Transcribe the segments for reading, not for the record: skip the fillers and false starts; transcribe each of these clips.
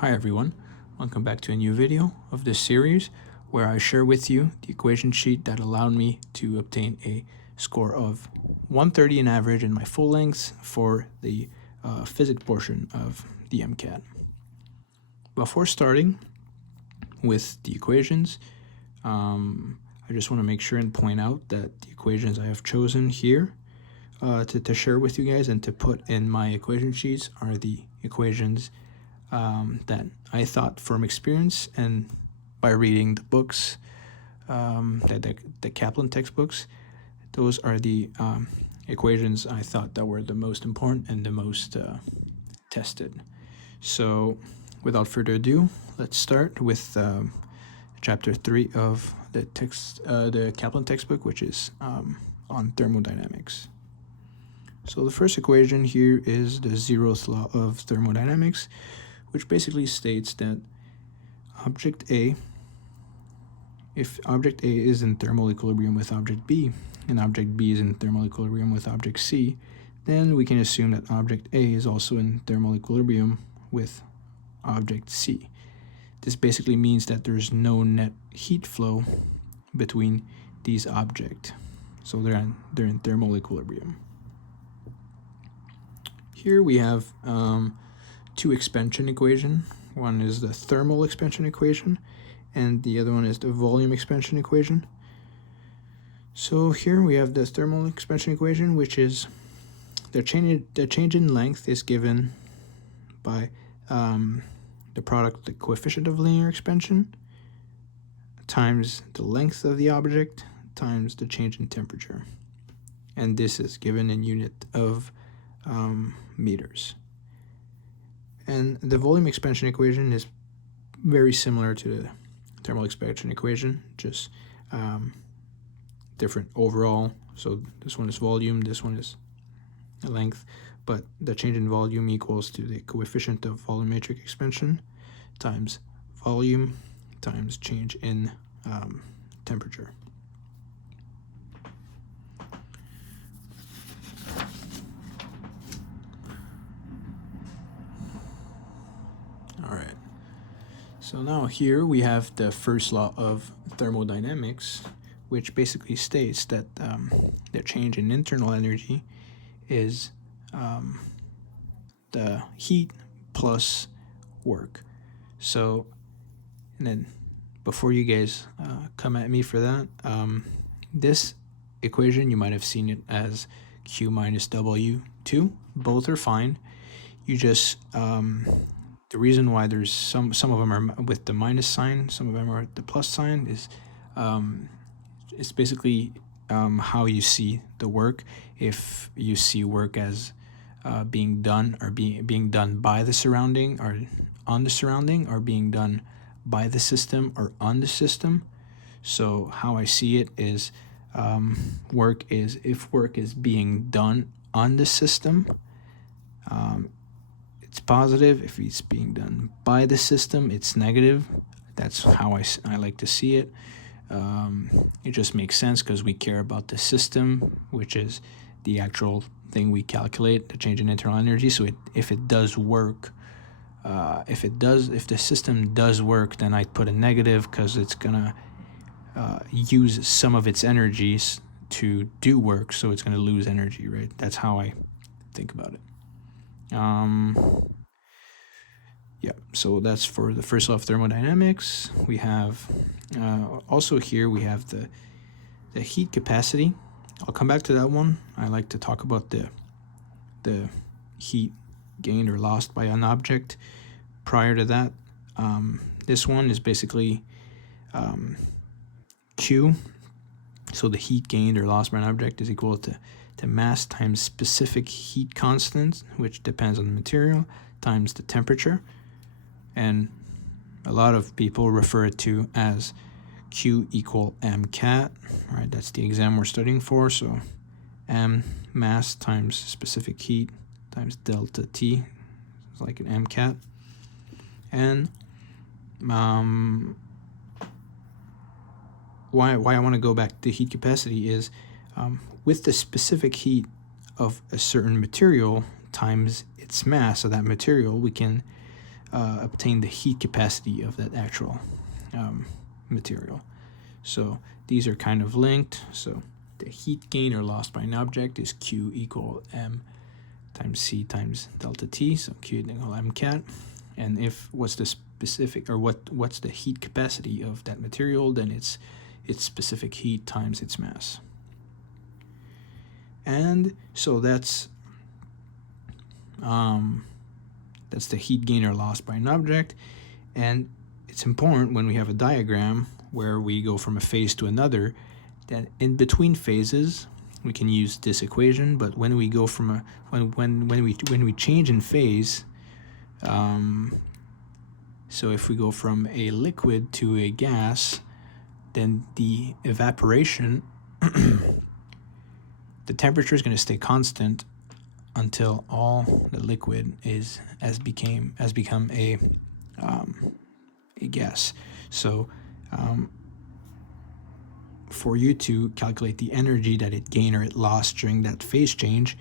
Hi everyone, welcome back to a new video of this series where I share with you the equation sheet that allowed me to obtain a score of 130 in average in my full lengths for the physics portion of the MCAT. Before starting with the equations, I just want to make sure and point out that the equations I have chosen here to share with you guys and to put in my equation sheets are the equations that I thought from experience and by reading the books, the Kaplan textbooks. Those are the equations I thought that were the most important and the most tested. So without further ado, let's start with chapter 3 of the Kaplan textbook, which is on thermodynamics. So the first equation here is the 0th law of thermodynamics, which basically states that if object A is in thermal equilibrium with object B, and object B is in thermal equilibrium with object C, then we can assume that object A is also in thermal equilibrium with object C. This basically means that there's no net heat flow between these objects, so they're in thermal equilibrium. Here we have two expansion equation. One is the thermal expansion equation, and the other one is the volume expansion equation. So here we have the thermal expansion equation, which is the change in length is given by the product, the coefficient of linear expansion, times the length of the object, times the change in temperature. And this is given in unit of meters. And the volume expansion equation is very similar to the thermal expansion equation, just different overall. So this one is volume, this one is length, but the change in volume equals to the coefficient of volumetric expansion times volume times change in temperature. Alright, so now here we have the first law of thermodynamics, which basically states that the change in internal energy is the heat plus work. So, and then before you guys come at me for that, this equation, you might have seen it as Q minus W2. Both are fine. You just the reason why there's some of them are with the minus sign, some of them are with the plus sign, is it's basically how you see the work. If you see work as being done or being done by the surrounding or on the surrounding, or being done by the system or on the system. So how I see it is if work is being done on the system, it's positive. If it's being done by the system, it's negative. That's how I like to see it. It just makes sense because we care about the system, which is the actual thing we calculate, the change in internal energy. So if it does work, if the system does work, then I put a negative because it's gonna use some of its energies to do work, so it's gonna lose energy, right? That's how I think about it. Yeah, so that's for the first law of thermodynamics. We have also here we have the heat capacity. I'll come back to that one. I like to talk about the heat gained or lost by an object. Prior to that, this one is basically Q. So the heat gained or lost by an object is equal to mass times specific heat constant, which depends on the material, times the temperature. And a lot of people refer it to as Q equal MCAT, right? That's the exam we're studying for. So M, mass times specific heat times delta T, it's like an MCAT. And why I want to go back to heat capacity is with the specific heat of a certain material times its mass of that material, we can obtain the heat capacity of that actual material. So these are kind of linked. So the heat gain or loss by an object is Q equal M times C times delta T. So Q equal MCAT. And if what's the specific, or what's the heat capacity of that material, then it's its specific heat times its mass. And so that's the heat gain or loss by an object. And it's important when we have a diagram where we go from a phase to another, that in between phases we can use this equation, but when we go from a when we change in phase, so if we go from a liquid to a gas, then the evaporation the temperature is going to stay constant until all the liquid has become a gas. So for you to calculate the energy that it gained or it lost during that phase change,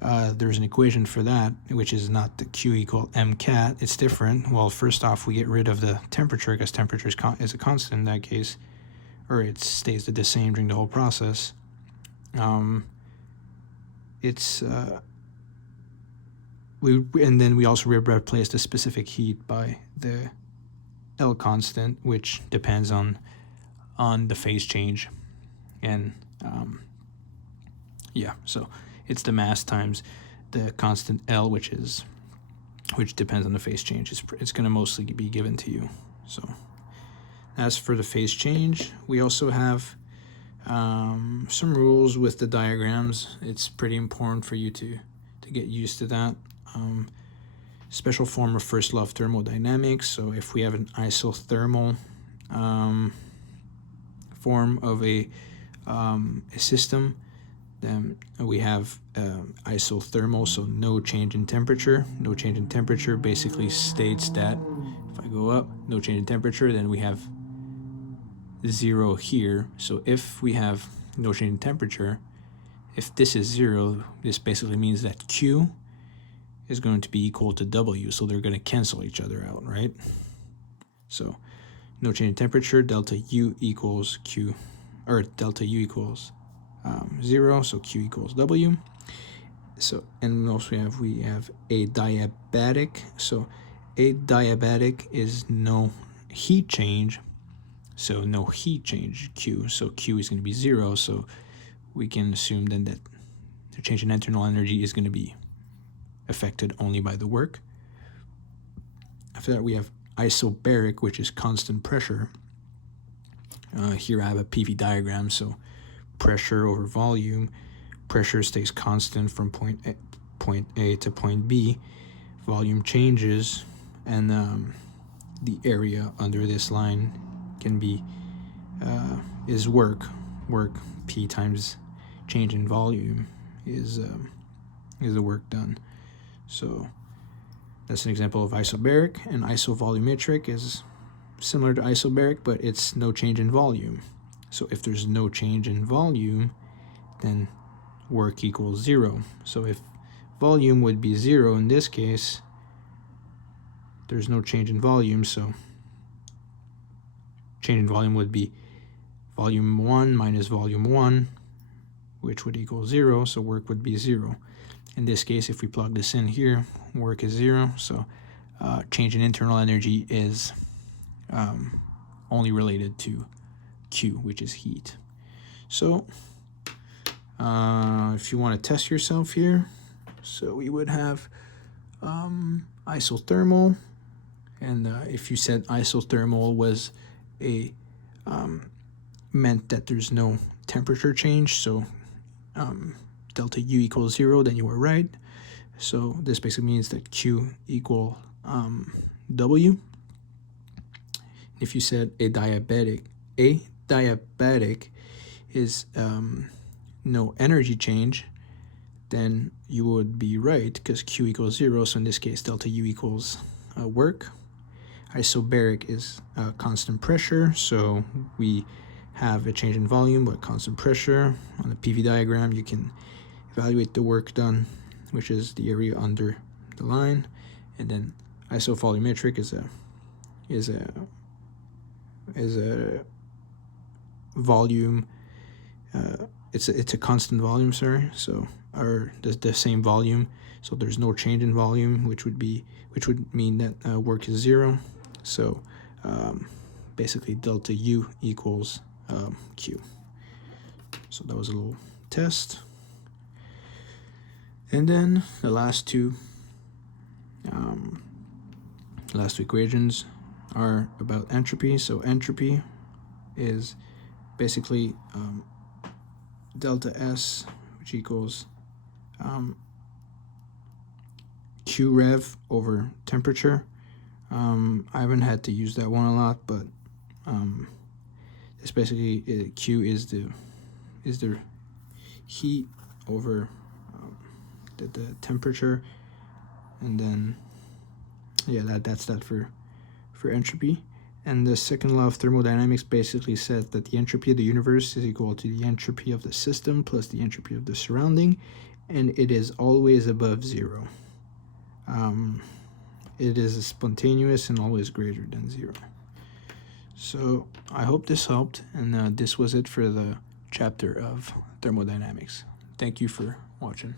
there's an equation for that, which is not the Q equal MCAT. It's different. Well, first off, we get rid of the temperature because temperature is a constant in that case, or it stays the same during the whole process. And then we also replace the specific heat by the L constant, which depends on the phase change. And so it's the mass times the constant L, which depends on the phase change. It's going to mostly be given to you. So as for the phase change, we also have some rules with the diagrams. It's pretty important for you to get used to that. Special form of first law of thermodynamics. So if we have an isothermal form of a system, then we have isothermal, so no change in temperature. No change in temperature basically states that if I go up, no change in temperature, then we have 0 here. So if we have no change in temperature, if this is 0, this basically means that Q is going to be equal to W, so they're going to cancel each other out, right? So no change in temperature, delta U equals Q, or delta U equals 0, so Q equals W. So, and also we have adiabatic. So adiabatic is no heat change, so no heat change Q, so Q is going to be 0, so we can assume then that the change in internal energy is going to be affected only by the work. After that, we have isobaric, which is constant pressure. Here I have a PV diagram, so pressure over volume. Pressure stays constant from point A to point B. Volume changes, and the area under this line can be is work. Work P times change in volume is the work done. So that's an example of isobaric, and isovolumetric is similar to isobaric, but it's no change in volume. So if there's no change in volume, then work equals 0. So if volume would be 0 in this case, there's no change in volume, so change in volume would be volume 1 minus volume 1, which would equal 0, so work would be 0. In this case, if we plug this in here, work is 0, so change in internal energy is only related to Q, which is heat. So if you want to test yourself here, so we would have isothermal, and if you said isothermal was meant that there's no temperature change, so delta U equals 0, then you were right. So this basically means that Q equal W. If you said adiabatic is no energy change, then you would be right because Q equals 0. So in this case, delta U equals work. Isobaric is constant pressure, so we have a change in volume but constant pressure. On the PV diagram, you can evaluate the work done, which is the area under the line, and then isovolumetric is a volume. It's a constant volume, sorry. So the same volume. So there's no change in volume, which would mean that work is 0. So basically delta U equals Q. So that was a little test. And then the last two equations are about entropy. So entropy is basically delta S, which equals Q rev over temperature. I haven't had to use that one a lot, but it's basically Q is the heat over the temperature, and then that's that for entropy. And the second law of thermodynamics basically says that the entropy of the universe is equal to the entropy of the system plus the entropy of the surrounding, and it is always above 0. It is spontaneous and always greater than 0. So I hope this helped, and this was it for the chapter of thermodynamics. Thank you for watching.